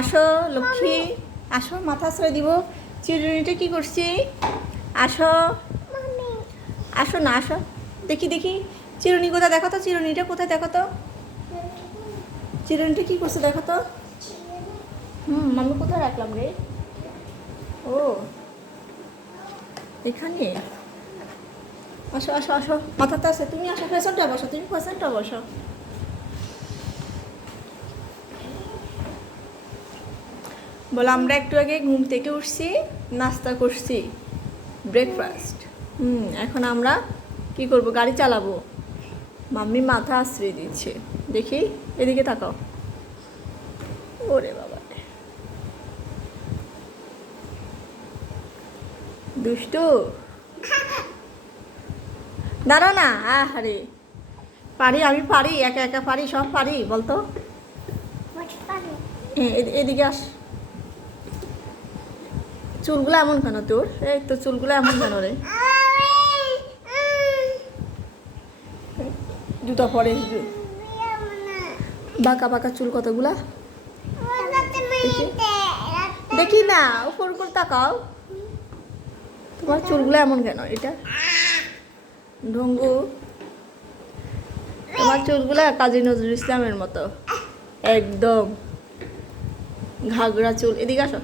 আসো, লক্ষ্মী। আসো, মাথা আশ্রয় দিব। চিরুনিটা কি করছি? আসো। আসো না, আসো। দেখি দেখি। চিরুনি কোথায় দেখো তো? চিরুনিটা কোথায় দেখো তো? চিরুনিটা কি করছে দেখো তো? হুম মামি কোথায় রাখলাম রে? ও। এখানে? আসো আসো আসো। মাথাতে আছে। তুমি আসো ফ্যাশনটা বসো। তুমি ফ্যাশনটা বসো। বলে আমরা একটু আগে ঘুম থেকে উঠছি নাস্তা করছি ব্রেকফাস্ট হুম এখন আমরা কি করব? গাড়ি চালাবো। মাম্মি মাথা আশ্রয় দিচ্ছে। দেখি এদিকে তাকাও। ওরে বাবা। দুষ্টু। দাঁড়া না আরে পারি আমি পারি একা একা পারি সব পারি বলতো? এ- এদিকে আস। চুলগুলো এমন কেন তোর? এই তো চুলগুলো এমন কেন রে? জুতা পরে বাঁকা বাঁকা চুল কতগুলা? দেখি না, উপর উপর তাকাও। তোমার চুলগুলো এমন কেন এটা? ঢঙ্গু। তোমার চুলগুলো কাজী নজরুল ইসলামের মতো। একদম। ঘাগরা চুল। এদিকে আসো।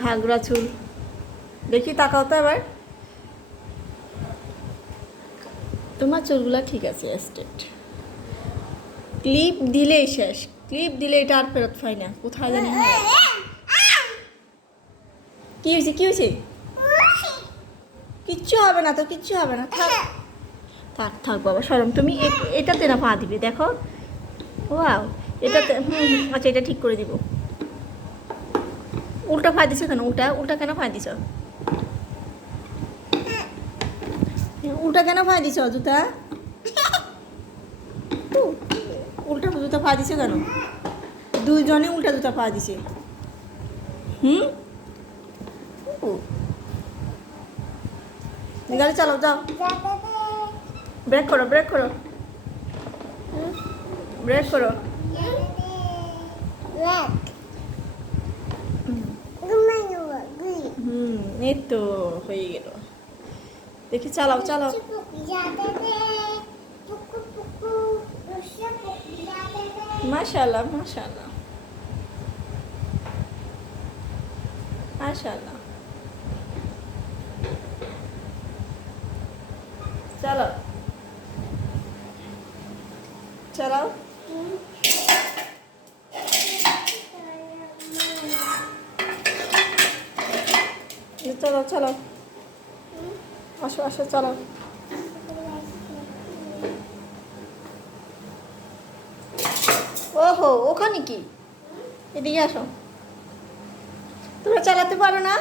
ঘাগরা চুল। দেখি তাকাও তো এবার। তোমার চুলগুলো ঠিক আছে স্ট্রেট ক্লিপ দিলেই শেষ। ক্লিপ দিলে এটা আর ফেরত পাই না। কোথায় জানি হয়। কি হয়েছে কি হয়েছে? কিচ্ছু হবে না তো কিচ্ছু হবে না। থাক। থাক থাক বাবা সরম। তুমি এটাতে না পা দিবে দেখো। ওয়াও এটাতে হুম, আচ্ছা এটা ঠিক করে দিব। উল্টা ফা দিছো কেন? উল্টা উল্টা কেন ফা দিছ? উল্টা কেন ফা দিছ, জুতা? উল্টা জুতা ফা দিছে কেন? দুইজনে উল্টা জুতা পা দিছে। হুম? গাড়ি চালাও, যাও। ব্রেক করো ব্রেক করো। ব্রেক করো হুম এই তো হয়ে গেল দেখি চালাও চালাও মাশাল্লাহ মাশাল্লাহ মাশাল্লাহ চলো চালাও চলো চলো। আসো আসো চলো। ওহো ওখানে কি? এদিকে আসো। তোমরা চালাতে পারো না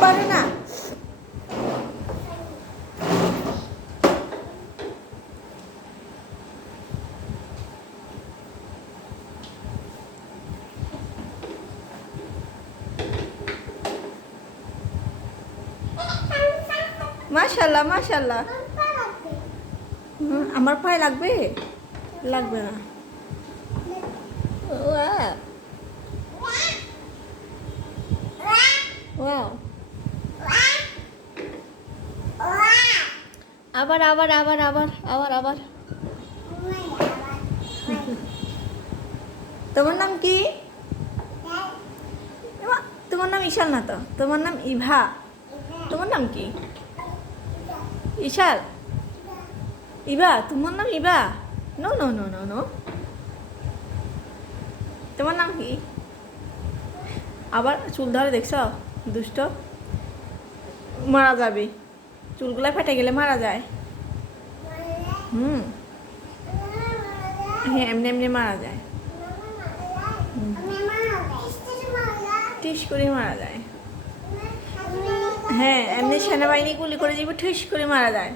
পারে না মাশাল্লাহ মাশাল্লাহ। আমার পায়ে লাগবে? লাগবে না। আবার আবার আবার আবার আবার আবার। তোমার নাম কি? তোমার নাম ঈশাল না তো? তোমার নাম ইভা। তোমার নাম কি? ঈশাল। ইভা তোমার নাম Eva no no no no no তোমার নাম কি? আবার চুল ধরে দেখছ? দুষ্ট। মারা যাবে। চুলগুলা ফেটে গেলে মারা যায়। হুম। হ্যাঁ এমনি এমনি মারা যায়। টিস করে মারা যায়। হ্যাঁ এমনি সেনাবাহিনী গুলি করে যাবে ঠুস করে মারা যায়।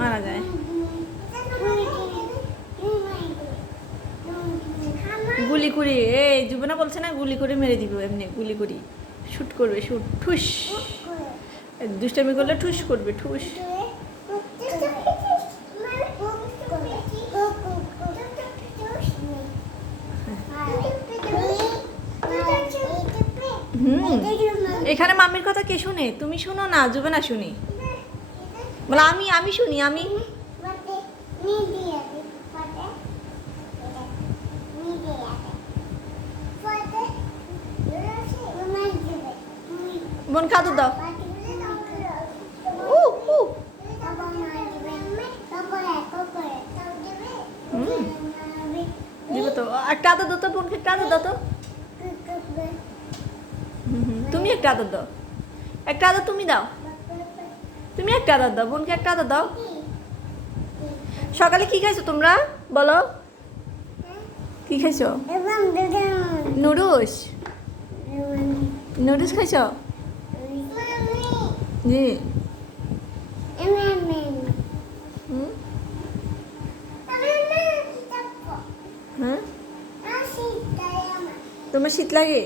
মারা যায়। গুলি করে, এই যুবনা বলছে না, গুলি করে মেরে দিব এমনি, গুলি করি। শুট করবে, শুট, ঠুস। দুষ্টামি করলে ঠুস করবে, ঠুস। এখানে মামির কথা কে শুনে? তুমি শুনো না যুবনা শুনি। বলে আমি আমি শুনি আমি। বোন কাদু দাও। দিব তো। একটা আদর দাও তো বোনকে একটা আদর তো। হুম, হুম, তুমি একটা আদর দাও। একটা আদর তুমি দাও। তুমি একটা আদর দাও, বোনকে একটা আদর দাও। সকালে কি খাইছো তোমরা? বলো। কি খাইছো? নুডলস। নুডলস খাইছো? জি। তোমার শীত লাগে?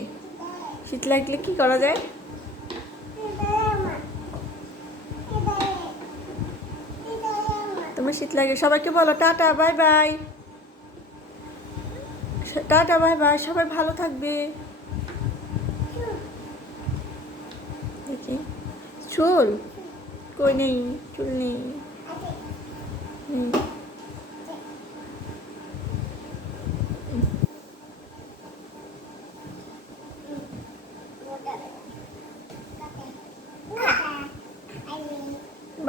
শীত লাগলে কি করা যায়? তোমার শীত লাগে, সবাইকে বলো, tata, bye bye. Tata, bye bye, সবাই ভালো থাকবে। দেখি, চুল? কই নেই, চুল নেই। হুম।